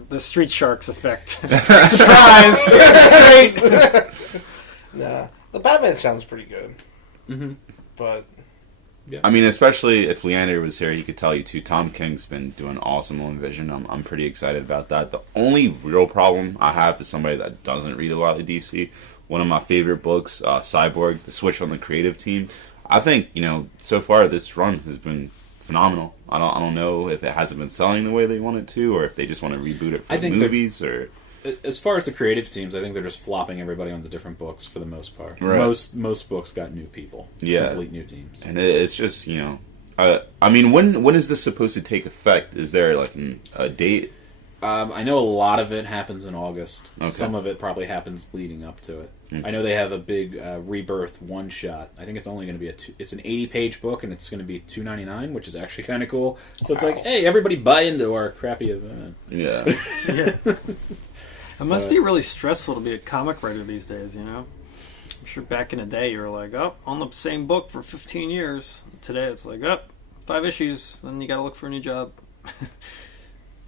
The Street Sharks effect. Surprise! Straight! Nah. The Batman sounds pretty good. Mm-hmm. But... Yeah. I mean, especially if Leander was here, he could tell you, too. Tom King's been doing awesome on Vision. I'm pretty excited about that. The only real problem I have is somebody that doesn't read a lot of DC. One of my favorite books, Cyborg, The Switch on the Creative Team. I think, so far this run has been phenomenal. I don't know if it hasn't been selling the way they want it to, or if they just want to reboot it for the movies, or... As far as the creative teams, I think they're just flopping everybody onto different books for the most part. Right. Most books got new people. Yeah. Complete new teams. And it's just, I mean, when is this supposed to take effect? Is there, like, a date? I know a lot of it happens in August. Okay. Some of it probably happens leading up to it. Okay. I know they have a big Rebirth one-shot. I think it's only going to be it's an 80-page book, and it's going to be $2.99, which is actually kind of cool. So it's like, hey, everybody buy into our crappy event. Yeah. It must be really stressful to be a comic writer these days, I'm sure back in the day you were like, on the same book for 15 years. Today it's like, 5 issues, then you gotta look for a new job.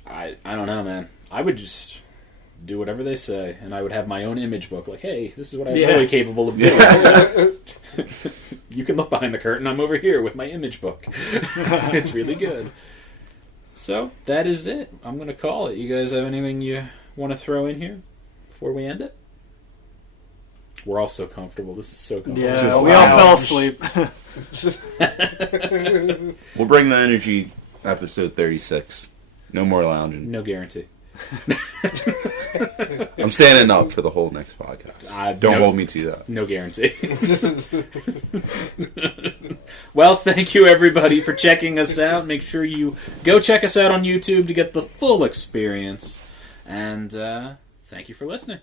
I don't know, man. I would just do whatever they say, and I would have my own image book. Like, hey, this is what I'm really capable of doing. You can look behind the curtain. I'm over here with my image book. It's really good. So, that is it. I'm going to call it. You guys have anything you want to throw in here before we end it? We're all so comfortable. This is so comfortable. Yeah, we all fell asleep. We'll bring the energy, episode 36. No more lounging. No guarantee. I'm standing up for the whole next podcast. Don't hold me to that. No guarantee. Well, thank you everybody for checking us out. Make sure you go check us out on YouTube to get the full experience. And thank you for listening.